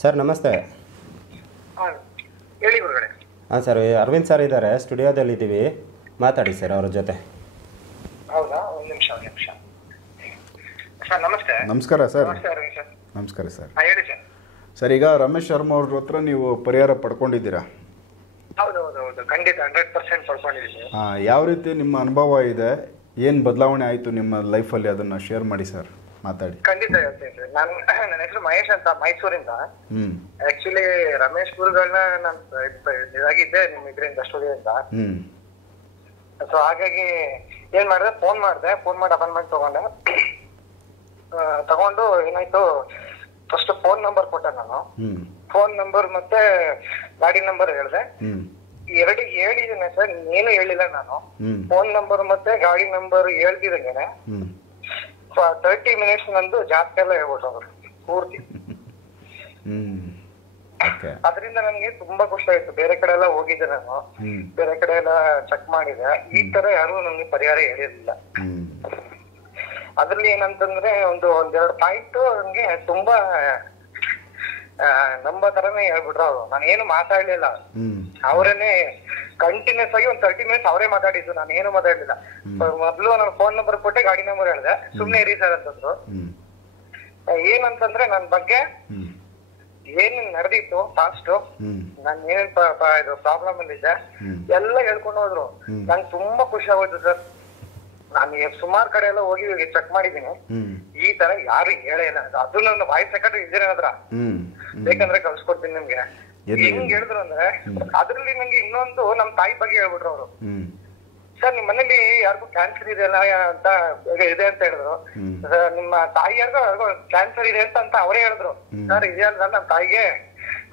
Sir ನಮಸ್ತೆ. ಹೇಳಿ ಗುರುಗಳೇ. ಹಾಂ ಸರ್, ಅರವಿಂದ್ ಸರ್ ಇದ್ದಾರೆ, ಸ್ಟುಡಿಯೋದಲ್ಲಿದ್ದೀವಿ, ಮಾತಾಡಿ ಸರ್ ಅವ್ರ ಜೊತೆ. ಹೌದಾ, ಒಂದು ನಿಮಿಷ ಸರ್. ನಮಸ್ತೆ. ನಮಸ್ಕಾರ ಸರ್. ನಮಸ್ತೆ ಅರವಿಂದ್ ಸರ್. ನಮಸ್ಕಾರ ಸರ್. ಹೇಳಿ ಸರ್. ಸರ್, ಈಗ ರಮೇಶ್ ಶರ್ಮಾ ಅವ್ರ ಹತ್ರ ನೀವು ಪರಿಹಾರ ಪಡ್ಕೊಂಡಿದ್ದೀರಾ? ಹೌದು, ಖಂಡಿತ 100% ಪಡ್ಕೊಂಡಿದ್ದೀನಿ. ಯಾವ ರೀತಿ ನಿಮ್ಮ ಅನುಭವ ಇದೆ, ಏನು ಬದಲಾವಣೆ ಆಯಿತು ನಿಮ್ಮ ಲೈಫಲ್ಲಿ, ಅದನ್ನು ಶೇರ್ ಮಾಡಿ ಸರ್, ಮಾತಾಡಿ. ಖಂಡಿತ ಹೇಳ್ತೀನಿ ಸರ್. ನನ್ನ ಹೆಸರು ಮಹೇಶ್ ಅಂತ, ಮೈಸೂರಿಂದ. ಆಕ್ಚುಲಿ ರಮೇಶ್ ಗುರುಗಳನ್ನ ನಾನು ಇದಾಗಿದ್ದೆ ನಿಮ್ಮ ಇದರಿಂದ, ಸ್ಟುಡಿಯೋದಿಂದ. ಸೊ ಹಾಗಾಗಿ ಏನ್ ಮಾಡಿದೆ, ಫೋನ್ ಮಾಡಿ ಅಪಾಯಿಂಟ್ಮೆಂಟ್ ತಗೊಂಡು ಏನಾಯ್ತು, ಫಸ್ಟ್ ಫೋನ್ ನಂಬರ್ ಕೊಟ್ಟೆ ನಾನು. ಫೋನ್ ನಂಬರ್ ಮತ್ತೆ ಗಾಡಿ ನಂಬರ್ ಹೇಳಿದೆ. ಎರಡು ಹೇಳಿದ್ದೇನೆ ಸರ್, ಏನು ಹೇಳಿಲ್ಲ ನಾನು. ಫೋನ್ ನಂಬರ್ ಮತ್ತೆ ಗಾಡಿ ನಂಬರ್ ಹೇಳ್ತಿದ್ದೇನೆ. 30 ಮಿನಿಟ್ಸ್ ನಂದು ಜಾಸ್ತಿ ಎಲ್ಲ ಹೇಳ್ಬಿಟ್ಟು ಅವರು ಪೂರ್ತಿ. ಅದರಿಂದ ನನ್ಗೆ ತುಂಬಾ ಖುಷಿ ಆಯ್ತು. ಬೇರೆ ಕಡೆ ಎಲ್ಲ ಹೋಗಿದ್ದೆ ನಾನು, ಬೇರೆ ಕಡೆ ಎಲ್ಲ ಚೆಕ್ ಮಾಡಿದೆ. ಈ ತರ ಯಾರು ನನ್ಗೆ ಪರಿಹಾರ ಹೇಳಿರ್ಲಿಲ್ಲ. ಅದ್ರಲ್ಲಿ ಏನಂತಂದ್ರೆ ಒಂದೆರಡು ಪಾಯಿಂಟ್ ನನ್ಗೆ ತುಂಬಾ ನಂಬೋ ತರನೇ ಹೇಳ್ಬಿಟ್ರು ಅವರು. ನಾನು ಏನು ಮಾತಾಡ್ಲಿಲ್ಲ, ಅವರೇನೆ ಕಂಟಿನ್ಯೂಸ್ ಆಗಿ 30 ಮಿನಿಟ್ಸ್ ಅವರೇ ಮಾತಾಡಿದ್ದು, ನಾನು ಏನು ಮಾತಾಡ್ಲಿಲ್ಲ. ಮೊದ್ಲು ನಾನು ಫೋನ್ ನಂಬರ್ ಕೊಟ್ಟೆ, ಗಾಡಿ ನಂಬರ್ ಹೇಳಿದೆ, ಸುಮ್ನೆ ಇರಿ ಸರ್ ಅಂತಂದ್ರು. ಏನಂತಂದ್ರೆ ನನ್ ಬಗ್ಗೆ ಏನ್ ನಡೆದಿತ್ತು ಫಾಸ್ಟ್, ನಾನ್ ಏನೇನ್ ಇದು ಪ್ರಾಬ್ಲಮ್ ಅಲ್ಲಿದ್ದೆ ಎಲ್ಲ ಹೇಳ್ಕೊಂಡು ಹೋದ್ರು. ನಂಗೆ ತುಂಬಾ ಖುಷಿ ಆಗೋಯ್ತು ಸರ್. ನಾನು ಸುಮಾರು ಕಡೆ ಎಲ್ಲ ಹೋಗಿ ಚೆಕ್ ಮಾಡಿದೀನಿ, ಈ ತರ ಯಾರು ಹೇಳೇ ಇಲ್ಲ. ಅದು ನನ್ನ ವಾಯ್ಸ್ ಸೆಕ್ರೆಟರಿ ಇದ್ದೀರ ಹತ್ರ, ಬೇಕಂದ್ರೆ ಕಳ್ಸ್ಕೊಡ್ತೀನಿ ನಿಮ್ಗೆ. ಹೆಂಗ್ ಹೇಳಿದ್ರು ಅಂದ್ರೆ, ಅದ್ರಲ್ಲಿ ನಂಗೆ ಇನ್ನೊಂದು ನಮ್ ತಾಯಿ ಬಗ್ಗೆ ಹೇಳ್ಬಿಟ್ರು ಅವರು. ಸರ್, ನಿಮ್ ಮನೇಲಿ ಯಾರಿಗೂ ಕ್ಯಾನ್ಸರ್ ಇದೆಯಲ್ಲ ಅಂತ ಇದೆ ಅಂತ ಹೇಳಿದ್ರು. ನಿಮ್ಮ ತಾಯಿ ಯಾರಿಗೂ ಕ್ಯಾನ್ಸರ್ ಇದೆ ಅಂತ ಅವರೇ ಹೇಳಿದ್ರು. ಸರ್, ಇದೆಯಲ್ಲ, ನಮ್ ತಾಯಿಗೆ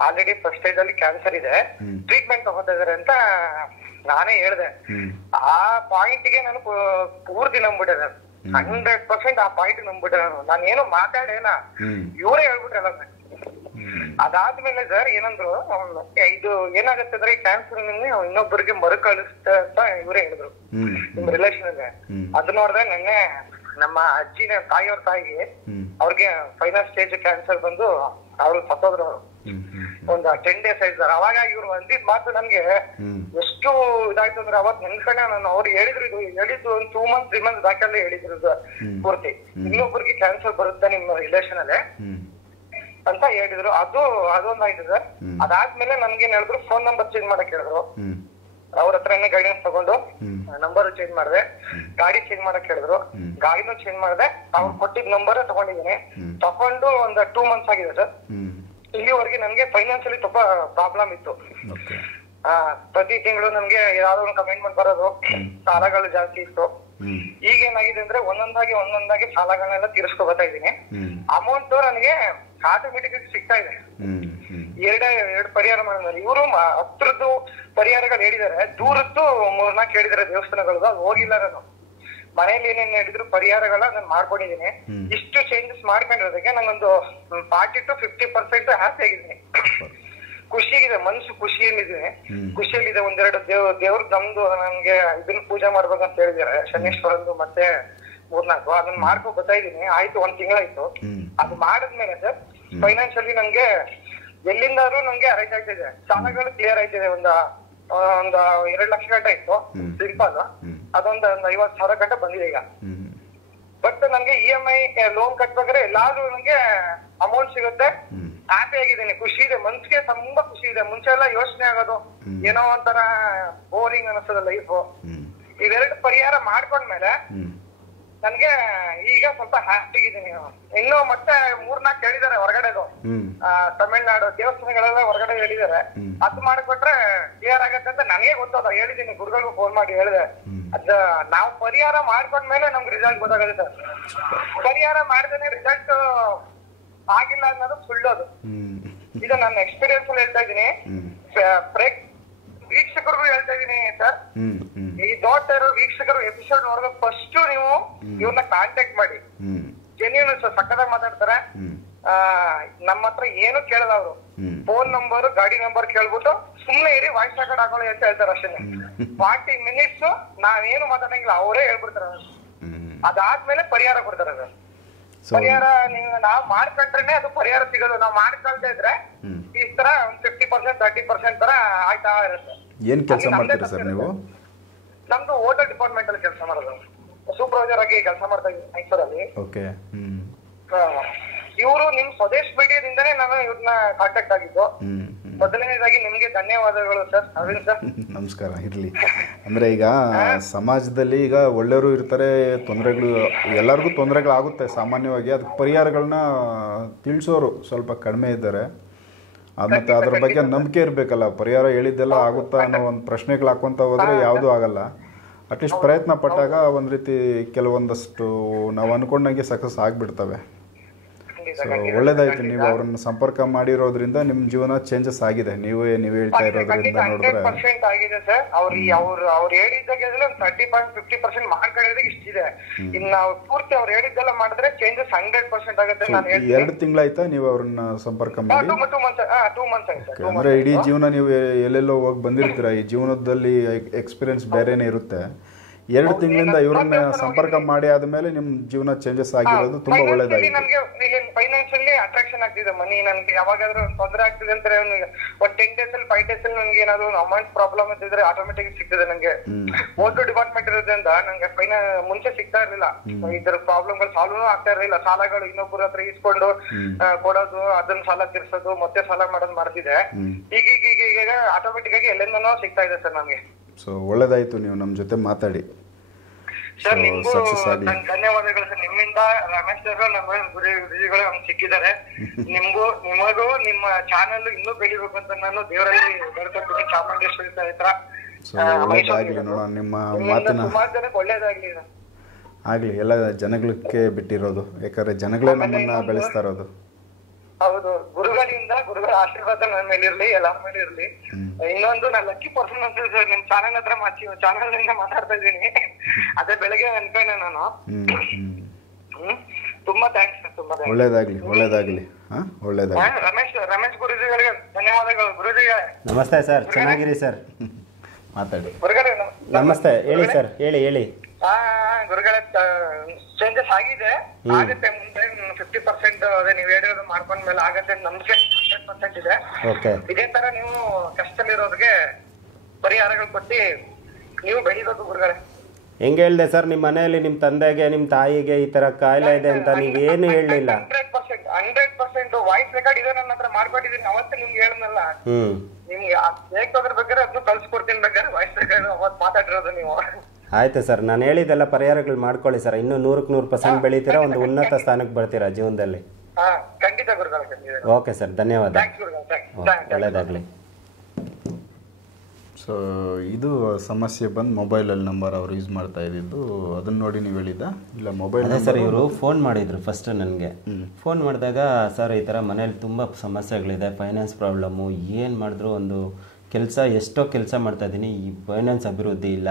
ಆಲ್ರೆಡಿ ಫಸ್ಟ್ ಸ್ಟೇಜ್ ಅಲ್ಲಿ ಕ್ಯಾನ್ಸರ್ ಇದೆ, ಟ್ರೀಟ್ಮೆಂಟ್ ತಗೋತಾ ಇದಾರೆ ಅಂತ ನಾನೇ ಹೇಳ್ದೆ. ಆ ಪಾಯಿಂಟ್ ಗೆ ನಾನು ಪೂರ್ತಿ ನಂಬಿಟ್ಟೆ ಸರ್, 100% ಆ ಪಾಯಿಂಟ್ ನಂಬಿಟ್ಟೆ ನಾನು ಏನು ಮಾತಾಡೇನ, ಇವರೇ ಹೇಳ್ಬಿಟ್ರಲ್ಲ. ಅದಾದ್ಮೇಲೆ ಸರ್ ಏನಂದ್ರು, ಇದು ಏನಾಗುತ್ತೆ ಅಂದ್ರೆ ಕ್ಯಾನ್ಸರ್ ಇನ್ನೊಬ್ಬರಿಗೆ ಮರುಕಳಿಸ್ತಾ ಅಂತ ಇವರೇ ಹೇಳಿದ್ರು ನಿಮ್ ರಿಲೇಷನ್ ಇದೆ. ಅದು ನೋಡಿದ್ರೆ ನಿನ್ನೆ ನಮ್ಮ ಅಜ್ಜಿನ ತಾಯಿಯವ್ರ ತಾಯಿಗೆ ಅವ್ರಿಗೆ ಫೈನಲ್ ಸ್ಟೇಜ್ ಕ್ಯಾನ್ಸರ್ ಬಂದು ಅವ್ರು ಸತ್ತೋದ್ರು. ಒಂದು 10 days ಆಯ್ತು ಸರ್. ಅವಾಗ ಇವ್ರು ಅಂದಿದ್ ಮಾತು ನನ್ಗೆ ಎಷ್ಟು ಇದಾಯ್ತು ಅಂದ್ರೆ, ಅವತ್ ನೆನ್ಸ್ಕೊಂಡೆ ನಾನು. ಅವ್ರು ಹೇಳಿದ್ರು ಒಂದು 2 months 3 months ಬ್ಯಾಕಲ್ಲೇ ಹೇಳಿದ್ರು ಪೂರ್ತಿ, ಇನ್ನೊಬ್ಬರಿಗೆ ಕ್ಯಾನ್ಸರ್ ಬರುತ್ತೆ ನಿಮ್ಮ ರಿಲೇಷನ್ ಅಲ್ಲೇ ಅಂತ ಹೇಳಿದ್ರು. ಅದೊಂದಾಯ್ತು ಸರ್. ಅದಾದ್ಮೇಲೆ ನನ್ಗೇನ್ ಹೇಳಿದ್ರು, ಫೋನ್ ನಂಬರ್ ಚೇಂಜ್ ಮಾಡಕ್ ಹೇಳಿದ್ರು. ಅವ್ರ ಹತ್ರನೇ ಗೈಡೆನ್ಸ್ ತಗೊಂಡು ನಂಬರ್ ಚೇಂಜ್ ಮಾಡಿದೆ, ಗಾಡಿ ಚೇಂಜ್ ಮಾಡಕ್ ಹೇಳಿದ್ರು, ಗಾಡಿನೂ ಚೇಂಜ್ ಮಾಡಿದೆ. ಅವ್ರು ಕೊಟ್ಟಿದ್ ನಂಬರ್ ತಗೊಂಡಿದ್ದೀನಿ. ತಗೊಂಡು ಒಂದು 2 months ಆಗಿದೆ ಸರ್. ಇಲ್ಲಿವರೆಗೆ ನನ್ಗೆ ಫೈನಾನ್ಸಿಯಲಿ ತುಂಬಾ ಪ್ರಾಬ್ಲಮ್ ಇತ್ತು. ಪ್ರತಿ ತಿಂಗಳು ನನ್ಗೆ ಯಾವ್ದೋ ಒಂದು ಕಮಿಟ್ಮೆಂಟ್ ಬರೋದು, ಸಾಲಗಳು ಜಾಸ್ತಿ ಇತ್ತು. ಈಗ ಏನಾಗಿದೆ ಅಂದ್ರೆ ಒಂದೊಂದಾಗಿ ಸಾಲಗಳನ್ನೆಲ್ಲ ತೀರಿಸ್ಕೊ ಬರ್ತಾ ಇದ್ದೀನಿ. ಅಮೌಂಟ್ ನನಗೆ ಆಟೋಮೆಟಿಕ್ ಸಿಗ್ತಾ ಇದೆ. ಎರಡು ಪರಿಹಾರ ಮಾಡಿದ್ರೆ ಇವರು ಹತ್ರದ್ದು ಪರಿಹಾರಗಳು ಹೇಳಿದ್ದಾರೆ, ದೂರದ್ದು 3-4 ಹೇಳಿದಾರೆ ದೇವಸ್ಥಾನಗಳದ್ದು. ಅದು ಹೋಗಿಲ್ಲ ನಾನು. ಮನೇಲಿ ಏನೇನ್ ಹೇಳಿದ್ರು ಪರಿಹಾರಗಳ ನಾನು ಮಾಡ್ಕೊಂಡಿದ್ದೀನಿ. ಇಷ್ಟು ಚೇಂಜಸ್ ಮಾಡ್ಕೊಂಡಿರೋದಕ್ಕೆ ನಂಗೊಂದು 40 to 50% ಹ್ಯಾಪಿ ಆಗಿದ್ದೀನಿ. ಖುಷಿಗಿದೆ, ಮನ್ಸು ಖುಷಿಯಲ್ಲಿದೆ. ಒಂದೆರಡು ದೇವ್ರದ್ದು ನಮ್ದು ನನ್ಗೆ ಇದನ್ನ ಪೂಜೆ ಮಾಡ್ಬೇಕಂತ ಹೇಳಿದಾರೆ, ಶನೇಶ್ವರಂದು ಮತ್ತೆ 3-4. ಅದನ್ನ ಮಾಡ್ಕೊ ಬರ್ತಾ ಇದೀನಿ. ಆಯ್ತು, 1 ತಿಂಗಳಾಯ್ತು. ಅದು ಮಾಡಿದ್ಮೇಲೆ ಸರ್ ಫೈನಾನ್ಷಿಯಲಿ ನಂಗೆ ಎಲ್ಲಿಂದಾದ್ರೂ ನಂಗೆ ಅರೇಂಜ್ ಆಗ್ತಿದೆ. ಸಾಲಗಳು ಕ್ಲಿಯರ್ ಆಯ್ತಿದೆ. ಒಂದು 2 ಲಕ್ಷ ಗಂಟೆ ಇತ್ತು ಸಿಂಪಲ್, ಅದೊಂದು 50,000 ಗಂಟೆ ಬಂದಿದೆ ಈಗ. ಬಟ್ ನಂಗೆ EMI ಲೋನ್ ಕಟ್ಬೇಕಾದ್ರೆ ಎಲ್ಲಾದ್ರೂ ನಂಗೆ ಅಮೌಂಟ್ ಸಿಗುತ್ತೆ. ಹ್ಯಾಪಿ ಆಗಿದ್ದೀನಿ, ಖುಷಿ ಇದೆ, ಮನ್ಸಿಗೆ ತುಂಬಾ ಖುಷಿ ಇದೆ. ಮುಂಚೆ ಎಲ್ಲ ಯೋಚನೆ ಆಗೋದು, ಏನೋ ಒಂಥರ ಬೋರಿಂಗ್ ಅನಿಸ್ತದ ಲೈಫ್. ಇವೆರಡು ಪರಿಹಾರ ಮಾಡ್ಕೊಂಡ್ಮೇಲೆ ನನ್ಗೆ ಈಗ ಸ್ವಲ್ಪ ಹ್ಯಾಪಿ ಆಗಿದ್ದೀನಿ. ಇನ್ನು ಮತ್ತೆ 3-4 ಹೇಳಿದಾರೆ ಹೊರಗಡೆದು, ತಮಿಳ್ನಾಡು ದೇವಸ್ಥಾನಗಳೆಲ್ಲ ಹೊರಗಡೆ ಹೇಳಿದಾರೆ. ಅದು ಮಾಡಿಕೊಟ್ರೆ ಕ್ಲಿಯರ್ ಆಗತ್ತೆ ಅಂತ ನನಗೆ ಗೊತ್ತದ. ಹೇಳಿದೀನಿ, ಗುರುಗಳಿಗೂ ಫೋನ್ ಮಾಡಿ ಹೇಳಿದೆ. ಅದ ನಾವು ಪರಿಹಾರ ಮಾಡ್ಕೊಂಡ್ಮೇಲೆ ನಮ್ಗೆ ರಿಸಲ್ಟ್ ಗೊತ್ತಾಗುತ್ತೆ. ಪರಿಹಾರ ಮಾಡಿದ್ರೆ ರಿಸಲ್ಟ್ ಆಗಿಲ್ಲ ಅನ್ನೋದು ಸುಳ್ಳೋದು. ಇದು ನನ್ನ ಎಕ್ಸ್ಪೀರಿಯನ್ಸ್ ಅಲ್ಲಿ ಹೇಳ್ತಾ ಇದೀನಿ. ವೀಕ್ಷಕರಿಗೂ ಹೇಳ್ತಾ ಇದೀನಿ ಸರ್, ಈ ನೋಡ್ತಾ ಇರೋ ವೀಕ್ಷಕರು ಎಪಿಸೋಡ್ ನೋಡಿದ್ರೆ ಫಸ್ಟ್ ನೀವು ಇವ್ರನ್ನ ಕಾಂಟ್ಯಾಕ್ಟ್ ಮಾಡಿ. ಜೆನ್ಯೂನ್ ಸಕ್ಕದಾಗ ಮಾತಾಡ್ತಾರೆ. ನಮ್ಮ ಹತ್ರ ಏನು ಕೇಳಲ್ಲ ಅವರು. ಫೋನ್ ನಂಬರ್ ಗಾಡಿ ನಂಬರ್ ಕೇಳ್ಬಿಟ್ಟು ಸುಮ್ನೆ ಇರಿ, ವಾಯ್ಸ್ ರೆಕಾರ್ಡ್ ಹಾಕೊಳ್ಳಿ ಅಂತ ಹೇಳ್ತಾರೆ ಅಷ್ಟೇ. 40 minutes ನಾವೇನು ಮಾತಾಡಂಗಿಲ್ಲ, ಅವರೇ ಹೇಳ್ಬಿಡ್ತಾರೆ. ಅದಾದ್ಮೇಲೆ ಪರಿಹಾರ ಕೊಡ್ತಾರೆ ಸರ್. ಪರಿಹಾರ ನಾವ್ ಮಾಡ್ಕೊಂಡ್ರೆ ಅದು ಪರಿಹಾರ ಸಿಗೋದು. ನಾವ್ ಮಾಡ್ಕೊಳ್ತಾ ಇದ್ರೆ ಈ ತರ ಒಂದ್ 50% 30% ತರ ಆಯ್ತಾ ಇರುತ್ತೆ. ಏನ್ ಕೆಲಸ ಮಾಡ್ತೀರಾ ಸರ್ ನೀವು? ನಮ್ದು ಹೋಟೆಲ್ ಡಿಪಾರ್ಟ್ಮೆಂಟ್ ಅಲ್ಲಿ ಕೆಲಸ ಮಾಡೋದು, ಸೂಪರ್ವೈಸರ್ ಆಗಿ ಕೆಲಸ ಮಾಡ್ತಾ ಇದ್ದೀನಿ ಮೈಸೂರಲ್ಲಿ. ಓಕೆ. ಇವರು ನಿಮ್ ಸ್ವದೇಶ್ ಮೀಡಿಯಾದಿಂದಾನೇ ನಾನು ಇವ್ರನ್ನ ಕಾಂಟ್ಯಾಕ್ಟ್ ಆಗಿದ್ದು. ಮೊದಲನೇದಾಗಿ ನಿಮ್ಗೆ ಧನ್ಯವಾದಗಳು ಸರ್. ಅರವಿಂದ್ ಸರ್ ನಮಸ್ಕಾರ. ಇರಲಿ. ಅಂದರೆ ಈಗ ಸಮಾಜದಲ್ಲಿ ಈಗ ಒಳ್ಳೆಯವರು ಇರ್ತಾರೆ, ತೊಂದರೆಗಳು ಎಲ್ಲರಿಗೂ ತೊಂದರೆಗಳಾಗುತ್ತೆ ಸಾಮಾನ್ಯವಾಗಿ. ಅದಕ್ಕೆ ಪರಿಹಾರಗಳನ್ನ ತಿಳಿಸೋರು ಸ್ವಲ್ಪ ಕಡಿಮೆ ಇದ್ದಾರೆ. ಮತ್ತು ಅದ್ರ ಬಗ್ಗೆ ನಂಬಿಕೆ ಇರಬೇಕಲ್ಲ, ಪರಿಹಾರ ಹೇಳಿದ್ದೆಲ್ಲ ಆಗುತ್ತಾ ಅನ್ನೋ ಒಂದು ಪ್ರಶ್ನೆಗಳು ಹಾಕ್ಕೊಂತ ಹೋದರೆ ಯಾವುದೂ ಆಗಲ್ಲ. ಅಟ್ಲೀಸ್ಟ್ ಪ್ರಯತ್ನ ಪಟ್ಟಾಗ ಒಂದು ರೀತಿ ಕೆಲವೊಂದಷ್ಟು ನಾವು ಅಂದ್ಕೊಂಡಂಗೆ ಸಕ್ಸಸ್ ಆಗಿಬಿಡ್ತವೆ. ಸೊ ಒಳ್ಳೇದಾಯ್ತು, ನೀವು ಅವ್ರನ್ನ ಸಂಪರ್ಕ ಮಾಡಿರೋದ್ರಿಂದ ನಿಮ್ಮ ಜೀವನ ಚೇಂಜಸ್ ಆಗಿದೆ. ನೀವೇ ಹೇಳ್ತಾ ಇರೋದ್ರಿಂದ ನೋಡಿದ್ರೆ 100% ಆಗಿದೆ ಸರ್. ಅವ್ರು ಹೇಳಿದ್ದಾಗೆ 30% ಮಾಡ್ಕೊಂಡಿರೋದಕ್ಕೆ ಇಷ್ಟಿದೆ. ಇನ್ನು ನಾವು ಪೂರ್ತಿ ಅವ್ರು ಹೇಳಿದ್ದೆಲ್ಲ ಮಾಡಿದ್ರೆ ಚೇಂಜಸ್ 100% ಆಗುತ್ತೆ. ನಾನು 2 ತಿಂಗಳಾಯ್ತಾ ನೀವು ಅವ್ರನ್ನ ಸಂಪರ್ಕ ಮಾಡಿ? 2 months ಆಯ್ತು. ಅಂದ್ರೆ ಇಡೀ ಜೀವನ ನೀವು ಎಲ್ಲೆಲ್ಲೋ ಹೋಗಿ ಬಂದಿರ್ತೀರ, ಈ ಜೀವನದಲ್ಲಿ ಎಕ್ಸ್ಪೀರಿಯನ್ಸ್ ಬೇರೆನೇ ಇರುತ್ತೆ. 2 ತಿಂಗಳಿಂದ ಇವ್ರನ್ನ ಸಂಪರ್ಕ ಮಾಡಿ ಆದ್ಮೇಲೆ ನಿಮ್ ಜೀವನ ಚೇಂಜಸ್ ಆಗಿರೋದು ತುಂಬಾ ಒಳ್ಳೇದಾಗಿದೆ. ನನಗೆ ಫೈನಾನ್ಷಿಯಲಿ ಅಟ್ರಾಕ್ಷನ್ ಆಗ್ತಿದೆ ಮನಿ. ನನ್ಗೆ ಯಾವಾಗಾದ್ರೂ ತೊಂದರೆ ಆಗ್ತಿದೆ ಅಂದ್ರೆ ಒಂದ್ 10 days 5 days ನನ್ಗೆ ಏನಾದ್ರು ಅಮೌಂಟ್ ಪ್ರಾಬ್ಲಮ್ ಇದ್ರೆ ಆಟೋಮೆಟಿಕ್ ಸಿಗ್ತದೆ. ನಂಗೆ ಹೋಟೆಲ್ ಡಿಪಾರ್ಟ್ಮೆಂಟ್ ಇರೋದ್ರಿಂದ ನಂಗೆ ಮುಂಚೆ ಸಿಗ್ತಾ ಇರ್ಲಿಲ್ಲ. ಇದ್ರ ಪ್ರಾಬ್ಲಮ್ಗಳು ಸಾಲ್ವ್ ಆಗ್ತಾ ಇರಲಿಲ್ಲ. ಸಾಲಗಳು ಇನ್ನೊಬ್ಬರ ಹತ್ರ ಇಸ್ಕೊಂಡು ಕೊಡೋದು, ಅದನ್ನ ಸಾಲ ತೀರ್ಸೋದು, ಮತ್ತೆ ಸಾಲ ಮಾಡೋದು ಮಾಡ್ತಿದೆ. ಈಗ ಆಟೋಮೆಟಿಕ್ ಆಗಿ ಎಲ್ಲಿಂದನೋ ಸಿಗ್ತಾ ಇದೆ ಸರ್ ನಮ್ಗೆ. ಸೊ ಒಳ್ಳೇದಾಯ್ತು ನೀವು ನಮ್ಮ ಜೊತೆ ಮಾತಾಡಿ. ಸರ್ ನಿಮ್ಗೂ ಧನ್ಯವಾದಗಳು ಸರ್. ನಿಮ್ಮಿಂದ ರಮೇಶ್ ಅವರು ನಮ್ಮ ಗುರುಜಿಗಳು ನಮ್ಗೆ ಸಿಕ್ಕಿದ್ದಾರೆ. ನಿಮಗೂ ನಿಮ್ಮ ಚಾನೆಲ್ ಇನ್ನೂ ಬೆಳಿಬೇಕು ಅಂತ ನಾನು ದೇವರಲ್ಲಿ ಬೇಡ್ಕೊಳ್ತೀನಿ, ಚಾಮುಂಡೇಶ್ವರಿ ಹತ್ರ. ಒಳ್ಳೇದಾಗ್ಲಿ ನೋಡೋಣ, ನಿಮ್ಮ ಮಾತಿನ ಸುಮಾರು ಜನಕ್ಕೆ ಒಳ್ಳೇದಾಗ್ಲಿ ಆಗ್ಲಿ. ಎಲ್ಲ ಜನಗಳಿಗೆ ಬಿಟ್ಟಿರೋದು, ಯಾಕಂದ್ರೆ ಜನಗಳೇ ನಮ್ಮನ್ನ ಬೆಳೆಸ್ತಾ ಇರೋದು. ಹೌದು, ಗುರುಗಳ ಆಶೀರ್ವಾದ ನನ್ನ ಮೇಲೆ ಇರ್ಲಿ, ಎಲ್ಲರ ಮೇಲೆ ಇರ್ಲಿ. ಇನ್ನೊಂದು ನಾನು ಲಕ್ಕಿ ಪರ್ಸನ್ ಅಂತ ಸರ್, ನಿಮ್ ಚಾನೆಲ್ ಹತ್ರ ಚಾನೆಲ್ ಇಂದ ಮಾತಾಡ್ತಾ ಇದ್ದೀನಿ. ಅದೇ ಬೆಳಗ್ಗೆ ಅನ್ಕೊಂಡೆ ನಾನು. ತುಂಬಾ ಥ್ಯಾಂಕ್ಸ್ ಸರ್, ತುಂಬಾ ಥ್ಯಾಂಕ್ಸ್. ಒಳ್ಳೇದಾಗ್ಲಿ. ರಮೇಶ್ ಗುರುಜಿಗಳಿಗೆ ಧನ್ಯವಾದಗಳು. ಗುರುಜಿಗೆ ನಮಸ್ತೆ ಸರ್, ಚೆನ್ನಾಗಿರಿ ಸರ್. ಮಾತಾಡಿ. ಗುರುಗಳೇ ನಮಸ್ತೆ. ಹೇಳಿ ಸರ್, ಹೇಳಿ. ಗುರುಗಳ ಚೇಂಜಸ್ ಆಗಿದೆ, ಆಗುತ್ತೆ ಮುಂದೆ. 50% ಅದೇ ನೀವ್ ಹೇಳಿರೋದು ಮಾಡ್ಕೊಂಡ್ಮೇಲೆ ಆಗತ್ತೆ ನಮ್ಗೆ 100% ಇದೆ. ಇದೇ ತರ ನೀವು ಕಷ್ಟದಲ್ಲಿರೋರಿಗೆ ಪರಿಹಾರಗಳು ಕೊಟ್ಟು ನೀವು ಬೆಳಿಬೇಕು ಗುರುಗಳೇ. ಹೆಂಗ್ ಹೇಳ್ದೆ ಸರ್, ನಿಮ್ ಮನೆಯಲ್ಲಿ ನಿಮ್ ತಂದೆಗೆ ನಿಮ್ ತಾಯಿಗೆ ಈ ತರ ಕಾಯಿಲೆ ಇದೆ ಅಂತ ನೀವೇನು ಹೇಳಲಿಲ್ಲ? 100% ವಾಯ್ಸ್ ರೆಕಾರ್ಡ್ ಇದೆ ನನ್ನ ಹತ್ರ, ಮಾಡ್ಕೊಂಡಿದೀನಿ. ಅವತ್ತೇ ನಿಮ್ಗೆ ಹೇಳನಲ್ಲ, ನಿಮ್ಗೆ ಬೇಕಾದ್ರ ಬೇಕಾದ್ರೆ ಅದನ್ನು ಕಳ್ಸಿಕೊಡ್ತೀನಿ. ಬೇಕಾದ್ರೆ ವಾಯ್ಸ್ ರೆಕಾರ್ಡ್ ಅವತ್ತು ಮಾತಾಡಿರೋದು ನೀವು. ಆಯ್ತು ಸರ್, ನಾನು ಹೇಳಿದ್ದೆಲ್ಲ ಪರಿಹಾರಗಳು ಮಾಡ್ಕೊಳ್ಳಿ ಸರ್. ಇನ್ನೂ 100% ಬೆಳೀತೀರಾ, ಒಂದು ಉನ್ನತ ಸ್ಥಾನಕ್ಕೆ ಬರ್ತೀರಾ ಜೀವನದಲ್ಲಿ. ಖಂಡಿತ ಗುರುಗಳು. ಓಕೆ ಸರ್, ಧನ್ಯವಾದ. ಒಳ್ಳೆಯದಾಗಲಿ. ಸೊ ಇದು ಸಮಸ್ಯೆ ಬಂದು ಮೊಬೈಲಲ್ಲಿ ನಂಬರ್ ಅವ್ರು ಯೂಸ್ ಮಾಡ್ತಾ ಇದ್ದಿದ್ದು, ಅದನ್ನ ನೋಡಿ ನೀವು ಹೇಳಿದ್ದ? ಇಲ್ಲ, ಮೊಬೈಲ್ ಸರ್ ಇವರು ಫೋನ್ ಮಾಡಿದ್ರು ಫಸ್ಟ್ ನನಗೆ. ಫೋನ್ ಮಾಡಿದಾಗ, ಸರ್ ಈ ಥರ ಮನೇಲಿ ತುಂಬ ಸಮಸ್ಯೆಗಳಿದೆ, ಫೈನಾನ್ಸ್ ಪ್ರಾಬ್ಲಮ್ಮು, ಏನು ಮಾಡಿದ್ರು ಒಂದು ಎಷ್ಟೋ ಕೆಲಸ ಮಾಡ್ತಾ ಇದ್ದೀನಿ, ಈ ಫೈನಾನ್ಸ್ ಅಭಿವೃದ್ಧಿ ಇಲ್ಲ,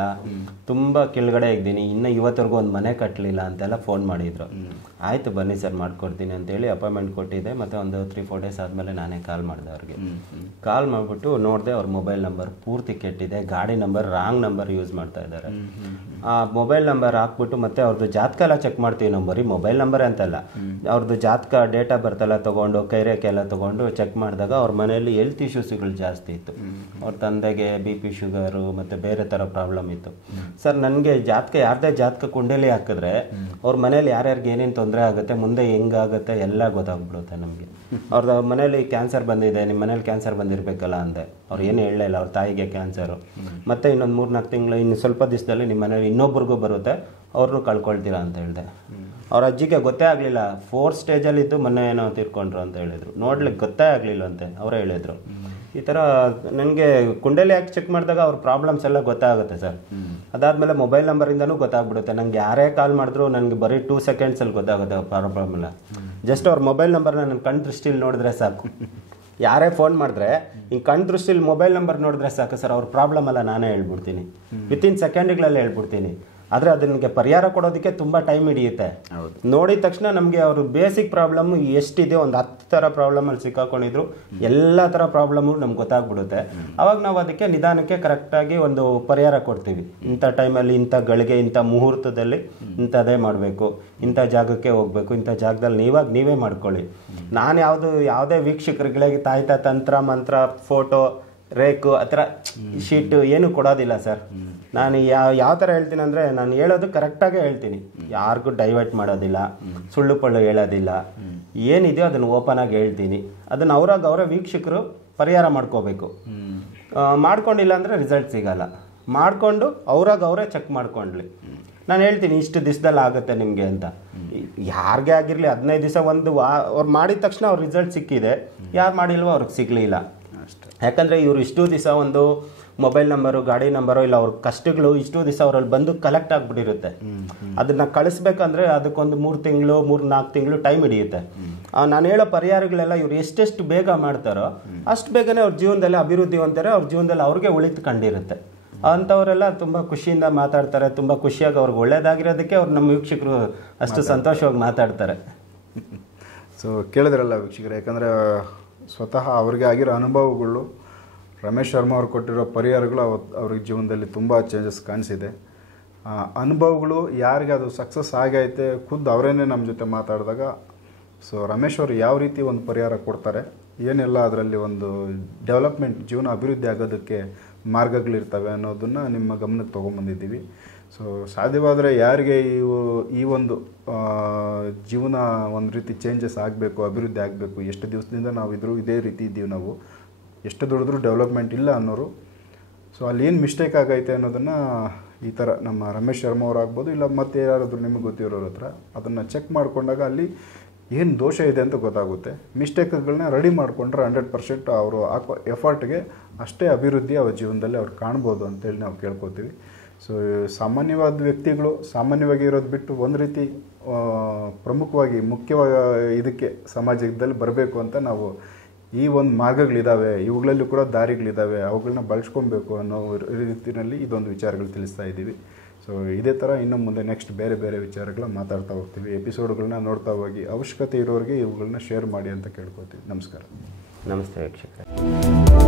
ತುಂಬ ಕೆಳಗಡೆ ಇದ್ದೀನಿ, ಇನ್ನು ಇವತ್ತರೆಗೂ ಒಂದು ಮನೆ ಕಟ್ಟಲಿಲ್ಲ ಅಂತೆಲ್ಲ ಫೋನ್ ಮಾಡಿದ್ರು. ಆಯಿತು ಬನ್ನಿ ಸರ್ ಮಾಡ್ಕೊಡ್ತೀನಿ ಅಂತೇಳಿ ಅಪಾಯಿಂಟ್ಮೆಂಟ್ ಕೊಟ್ಟಿದ್ದೆ. ಮತ್ತು ಒಂದು 3-4 days ಆದಮೇಲೆ ನಾನೇ ಕಾಲ್ ಮಾಡಿದೆ ಅವ್ರಿಗೆ. ಕಾಲ್ ಮಾಡಿಬಿಟ್ಟು ನೋಡಿದೆ ಅವ್ರ ಮೊಬೈಲ್ ನಂಬರ್ ಪೂರ್ತಿ ಕೆಟ್ಟಿದೆ, ಗಾಡಿ ನಂಬರ್ ರಾಂಗ್ ನಂಬರ್ ಯೂಸ್ ಮಾಡ್ತಾ ಇದ್ದಾರೆ. ಆ ಮೊಬೈಲ್ ನಂಬರ್ ಹಾಕ್ಬಿಟ್ಟು ಮತ್ತೆ ಅವ್ರದ್ದು ಜಾತಕ ಎಲ್ಲ ಚೆಕ್ ಮಾಡ್ತೀವಿ ನಾವು, ಬರೀ ಮೊಬೈಲ್ ನಂಬರ್ ಅಂತಲ್ಲ, ಅವ್ರದ್ದು ಜಾತಕ ಡೇಟ್ ಆಫ್ ಬರ್ತ್ ಎಲ್ಲ ತೊಗೊಂಡು ಕೈರೇಖೆ ಎಲ್ಲ ತೊಗೊಂಡು ಚೆಕ್ ಮಾಡಿದಾಗ ಅವ್ರ ಮನೆಯಲ್ಲಿ ಹೆಲ್ತ್ ಇಶ್ಯೂಸ್ಗಳು ಜಾಸ್ತಿ ಇತ್ತು. ಅವ್ರ ತಂದೆಗೆ BP ಶುಗರು ಮತ್ತು ಬೇರೆ ಥರ ಪ್ರಾಬ್ಲಮ್ ಇತ್ತು. ಸರ್ ನನಗೆ ಜಾತಕ, ಯಾರದೇ ಜಾತಕ ಕುಂಡಲಿ ಹಾಕಿದ್ರೆ ಅವ್ರ ಮನೇಲಿ ಯಾರ್ಯಾರಿಗೆ ಏನೇನು ತೊಂದರೆ ಆಗುತ್ತೆ, ಮುಂದೆ ಹೆಂಗಾಗುತ್ತೆ ಎಲ್ಲ ಗೊತ್ತಾಗ್ಬಿಡುತ್ತೆ ನಮಗೆ. ಅವ್ರದ್ದು ಮನೇಲಿ ಕ್ಯಾನ್ಸರ್ ಬಂದಿದೆ, ನಿಮ್ಮ ಮನೇಲಿ ಕ್ಯಾನ್ಸರ್ ಬಂದಿರಬೇಕಲ್ಲ ಅಂದೆ. ಅವ್ರು ಏನು ಹೇಳಲಿಲ್ಲ, ಅವ್ರ ತಾಯಿಗೆ ಕ್ಯಾನ್ಸರು. ಮತ್ತು ಇನ್ನೊಂದು 3-4 ತಿಂಗಳು, ಇನ್ನು ಸ್ವಲ್ಪ ದಿವಸದಲ್ಲಿ ನಿಮ್ಮ ಮನೇಲಿ ಇನ್ನೊಬ್ರಿಗೂ ಬರುತ್ತೆ, ಅವ್ರನ್ನೂ ಕಳ್ಕೊಳ್ತೀರಾ ಅಂತ ಹೇಳಿದೆ. ಅವ್ರ ಅಜ್ಜಿಗೆ ಗೊತ್ತೇ ಆಗಲಿಲ್ಲ, 4th ಸ್ಟೇಜಲ್ಲಿದ್ದು ಮೊನ್ನೆ ಏನೋ ತೀರ್ಕೊಂಡ್ರು ಅಂತ ಹೇಳಿದರು. ನೋಡ್ಲಿಕ್ಕೆ ಗೊತ್ತೇ ಆಗಲಿಲ್ಲಂತೆ, ಅವರೇ ಹೇಳಿದರು. ಈ ಥರ ನನಗೆ ಕುಂಡಲಿ ಹಾಕಿ ಚೆಕ್ ಮಾಡಿದಾಗ ಅವ್ರ ಪ್ರಾಬ್ಲಮ್ಸ್ ಎಲ್ಲ ಗೊತ್ತಾಗುತ್ತೆ ಸರ್. ಅದಾದಮೇಲೆ ಮೊಬೈಲ್ ನಂಬರಿಂದನೂ ಗೊತ್ತಾಗ್ಬಿಡುತ್ತೆ. ನನಗೆ ಯಾರೇ ಕಾಲ್ ಮಾಡಿದ್ರು ನನಗೆ ಬರೀ 2 secondsಲ್ಲಿ ಗೊತ್ತಾಗುತ್ತೆ ಅವ್ರ ಪ್ರಾಬ್ಲಮ್ ಎಲ್ಲ. ಜಸ್ಟ್ ಅವ್ರ ಮೊಬೈಲ್ ನಂಬರ್ನ ನನ್ನ ಕಣ್ಣು ದೃಷ್ಟಿಲಿ ನೋಡಿದ್ರೆ ಸಾಕು. ಯಾರೇ ಫೋನ್ ಮಾಡಿದ್ರೆ ಹಿಂಗೆ ಕಣ್ಣು ದೃಷ್ಟಿಲಿ ಮೊಬೈಲ್ ನಂಬರ್ ನೋಡಿದ್ರೆ ಸಾಕು ಸರ್, ಅವ್ರ ಪ್ರಾಬ್ಲಮ್ ಎಲ್ಲ ನಾನೇ ಹೇಳ್ಬಿಡ್ತೀನಿ, ವಿತಿನ್ ಸೆಕೆಂಡ್ಗಳಲ್ಲಿ ಹೇಳ್ಬಿಡ್ತೀನಿ. ಆದರೆ ಅದಕ್ಕೆ ಪರಿಹಾರ ಕೊಡೋದಕ್ಕೆ ತುಂಬ ಟೈಮ್ ಹಿಡಿಯುತ್ತೆ. ನೋಡಿದ ತಕ್ಷಣ ನಮಗೆ ಅವರು ಬೇಸಿಕ್ ಪ್ರಾಬ್ಲಮ್ ಎಷ್ಟಿದೆ, ಒಂದು 10 ಥರ ಪ್ರಾಬ್ಲಮಲ್ಲಿ ಸಿಕ್ಕಾಕೊಂಡಿದ್ರು ಎಲ್ಲ ಥರ ಪ್ರಾಬ್ಲಮ್ಮು ನಮ್ಗೆ ಗೊತ್ತಾಗ್ಬಿಡುತ್ತೆ. ಅವಾಗ ನಾವು ಅದಕ್ಕೆ ನಿಧಾನಕ್ಕೆ ಕರೆಕ್ಟಾಗಿ ಒಂದು ಪರಿಹಾರ ಕೊಡ್ತೀವಿ. ಇಂಥ ಟೈಮಲ್ಲಿ ಇಂಥ ಗಳಿಗೆ ಇಂಥ ಮುಹೂರ್ತದಲ್ಲಿ ಇಂಥದ್ದೇ ಮಾಡಬೇಕು, ಇಂಥ ಜಾಗಕ್ಕೆ ಹೋಗಬೇಕು, ಇಂಥ ಜಾಗದಲ್ಲಿ ನೀವೇ ಮಾಡ್ಕೊಳ್ಳಿ. ನಾನು ಯಾವುದೇ ವೀಕ್ಷಕರುಗಳಿಗೆ ತಾಯ್ತಾ ತಂತ್ರ ಮಂತ್ರ ಫೋಟೋ ರೇಕು ಆ ಥರ ಶೀಟು ಏನು ಕೊಡೋದಿಲ್ಲ ಸರ್. ನಾನು ಯಾವ ಥರ ಹೇಳ್ತೀನಿ ಅಂದರೆ, ನಾನು ಹೇಳೋದು ಕರೆಕ್ಟಾಗೇ ಹೇಳ್ತೀನಿ, ಯಾರಿಗೂ ಡೈವರ್ಟ್ ಮಾಡೋದಿಲ್ಲ, ಸುಳ್ಳು ಪಳ್ಳು ಹೇಳೋದಿಲ್ಲ. ಏನಿದೆಯೋ ಅದನ್ನು ಓಪನ್ ಆಗಿ ಹೇಳ್ತೀನಿ. ಅದನ್ನು ಅವರ ವೀಕ್ಷಕರು ಪರಿಹಾರ ಮಾಡ್ಕೋಬೇಕು. ಮಾಡ್ಕೊಂಡಿಲ್ಲ ಅಂದರೆ ರಿಸಲ್ಟ್ ಸಿಗಲ್ಲ. ಮಾಡಿಕೊಂಡು ಅವರೇ ಚೆಕ್ ಮಾಡ್ಕೊಂಡ್ಲಿ. ನಾನು ಹೇಳ್ತೀನಿ ಇಷ್ಟು ದಿವಸದಲ್ಲಿ ಆಗುತ್ತೆ ನಿಮಗೆ ಅಂತ. ಯಾರಿಗೆ ಆಗಿರಲಿ 15 ದಿವಸ ಅವ್ರು ಮಾಡಿದ ತಕ್ಷಣ ಅವ್ರ ರಿಸಲ್ಟ್ ಸಿಕ್ಕಿದೆ, ಯಾರು ಮಾಡಿಲ್ವೋ ಅವ್ರಿಗೆ ಸಿಗಲಿಲ್ಲ. ಯಾಕಂದರೆ ಇವರು ಇಷ್ಟು ದಿವಸ ಒಂದು ಮೊಬೈಲ್ ನಂಬರು, ಗಾಡಿ ನಂಬರು, ಇಲ್ಲ ಅವ್ರ ಕಷ್ಟಗಳು ಇಷ್ಟು ದಿವಸ ಅವರಲ್ಲಿ ಬಂದು ಕಲೆಕ್ಟ್ ಆಗಿಬಿಟ್ಟಿರುತ್ತೆ. ಅದನ್ನು ಕಳಿಸ್ಬೇಕಂದ್ರೆ ಅದಕ್ಕೊಂದು 3 ತಿಂಗಳು 3-4 ತಿಂಗಳು ಟೈಮ್ ಹಿಡಿಯುತ್ತೆ. ನಾನು ಹೇಳೋ ಪರಿಹಾರಗಳೆಲ್ಲ ಇವ್ರು ಎಷ್ಟೆಷ್ಟು ಬೇಗ ಮಾಡ್ತಾರೋ ಅಷ್ಟು ಬೇಗನೆ ಅವ್ರ ಜೀವನದಲ್ಲಿ ಅಭಿವೃದ್ಧಿ ಹೊಂದ್ತಾರೆ, ಅವ್ರ ಜೀವನದಲ್ಲಿ ಅವ್ರಿಗೆ ಉಳಿತುಕೊಂಡಿರುತ್ತೆ. ಅಂಥವರೆಲ್ಲ ತುಂಬ ಖುಷಿಯಿಂದ ಮಾತಾಡ್ತಾರೆ. ತುಂಬ ಖುಷಿಯಾಗಿ ಅವ್ರಿಗೆ ಒಳ್ಳೇದಾಗಿರೋದಕ್ಕೆ ಅವ್ರು ನಮ್ಮ ವೀಕ್ಷಕರು ಅಷ್ಟು ಸಂತೋಷವಾಗಿ ಮಾತಾಡ್ತಾರೆ. ಸೊ ಕೇಳಿದ್ರಲ್ಲ ವೀಕ್ಷಕರು, ಯಾಕಂದರೆ ಸ್ವತಃ ಅವ್ರಿಗೆ ಆಗಿರೋ ಅನುಭವಗಳು, ರಮೇಶ್ ಶರ್ಮಾ ಅವ್ರು ಕೊಟ್ಟಿರೋ ಪರಿಹಾರಗಳು ಅವ್ರಿಗೆ ಜೀವನದಲ್ಲಿ ತುಂಬ ಚೇಂಜಸ್ ಕಾಣಿಸಿದೆ. ಅನುಭವಗಳು ಯಾರಿಗೆ ಅದು ಸಕ್ಸಸ್ ಆಗೈತೆ ಖುದ್ದು ಅವರೇನೆ ನಮ್ಮ ಜೊತೆ ಮಾತಾಡಿದಾಗ, ಸೊ ರಮೇಶ್ ಅವರು ಯಾವ ರೀತಿ ಒಂದು ಪರಿಹಾರ ಕೊಡ್ತಾರೆ, ಏನೆಲ್ಲ ಅದರಲ್ಲಿ ಒಂದು ಡೆವಲಪ್ಮೆಂಟ್, ಜೀವನ ಅಭಿವೃದ್ಧಿ ಆಗೋದಕ್ಕೆ ಮಾರ್ಗಗಳಿರ್ತವೆ ಅನ್ನೋದನ್ನು ನಿಮ್ಮ ಗಮನಕ್ಕೆ ತೊಗೊಂಬಂದಿದ್ದೀವಿ. ಸೊ ಸಾಧ್ಯವಾದರೆ ಯಾರಿಗೆ ಈ ಒಂದು ಜೀವನ ಒಂದು ರೀತಿ ಚೇಂಜಸ್ ಆಗಬೇಕು, ಅಭಿವೃದ್ಧಿ ಆಗಬೇಕು, ಎಷ್ಟು ದಿವಸದಿಂದ ನಾವು ಇದೇ ರೀತಿ ಇದ್ದೀವಿ, ನಾವು ಎಷ್ಟು ದುಡಿದ್ರೂ ಡೆವಲಪ್ಮೆಂಟ್ ಇಲ್ಲ ಅನ್ನೋರು, ಸೊ ಅಲ್ಲಿ ಏನು ಮಿಸ್ಟೇಕ್ ಆಗೈತೆ ಅನ್ನೋದನ್ನು ಈ ಥರ ನಮ್ಮ ರಮೇಶ್ ಶರ್ಮಾ ಅವ್ರು ಆಗ್ಬೋದು, ಇಲ್ಲ ಮತ್ತೆ ಯಾರಾದರೂ ನಿಮಗೆ ಗೊತ್ತಿರೋರ ಹತ್ರ ಅದನ್ನು ಚೆಕ್ ಮಾಡಿಕೊಂಡಾಗ ಅಲ್ಲಿ ಏನು ದೋಷ ಇದೆ ಅಂತ ಗೊತ್ತಾಗುತ್ತೆ. ಮಿಸ್ಟೇಕ್ಗಳನ್ನ ರೆಡಿ ಮಾಡಿಕೊಂಡ್ರೆ 100% ಅವರು ಹಾಕೋ ಎಫರ್ಟ್ಗೆ ಅಷ್ಟೇ ಅಭಿವೃದ್ಧಿ ಅವ್ರ ಜೀವನದಲ್ಲಿ ಅವ್ರು ಕಾಣ್ಬೋದು ಅಂತೇಳಿ ನಾವು ಕೇಳ್ಕೊತೀವಿ. ಸೊ ಸಾಮಾನ್ಯವಾದ ವ್ಯಕ್ತಿಗಳು ಸಾಮಾನ್ಯವಾಗಿ ಇರೋದು ಬಿಟ್ಟು ಒಂದು ರೀತಿ ಪ್ರಮುಖವಾಗಿ ಮುಖ್ಯವಾಗಿ ಇದಕ್ಕೆ ಸಮಾಜದಲ್ಲಿ ಬರಬೇಕು ಅಂತ ನಾವು ಈ ಒಂದು ಮಾರ್ಗಗಳಿದ್ದಾವೆ, ಇವುಗಳಲ್ಲೂ ಕೂಡ ದಾರಿಗಳಿದ್ದಾವೆ, ಅವುಗಳನ್ನ ಬಳಸ್ಕೊಬೇಕು ಅನ್ನೋ ರೀತಿಯಲ್ಲಿ ಇದೊಂದು ವಿಚಾರಗಳು ತಿಳಿಸ್ತಾ ಇದ್ದೀವಿ. ಸೊ ಇದೇ ಥರ ಇನ್ನು ಮುಂದೆ ನೆಕ್ಸ್ಟ್ ಬೇರೆ ಬೇರೆ ವಿಚಾರಗಳನ್ನ ಮಾತಾಡ್ತಾ ಹೋಗ್ತೀವಿ. ಎಪಿಸೋಡ್ಗಳನ್ನ ನೋಡ್ತಾ ಹೋಗಿ, ಅವಶ್ಯಕತೆ ಇರೋರಿಗೆ ಇವುಗಳನ್ನ ಶೇರ್ ಮಾಡಿ ಅಂತ ಕೇಳ್ಕೊತೀವಿ. ನಮಸ್ಕಾರ. ನಮಸ್ತೆ ವೀಕ್ಷಕರೇ.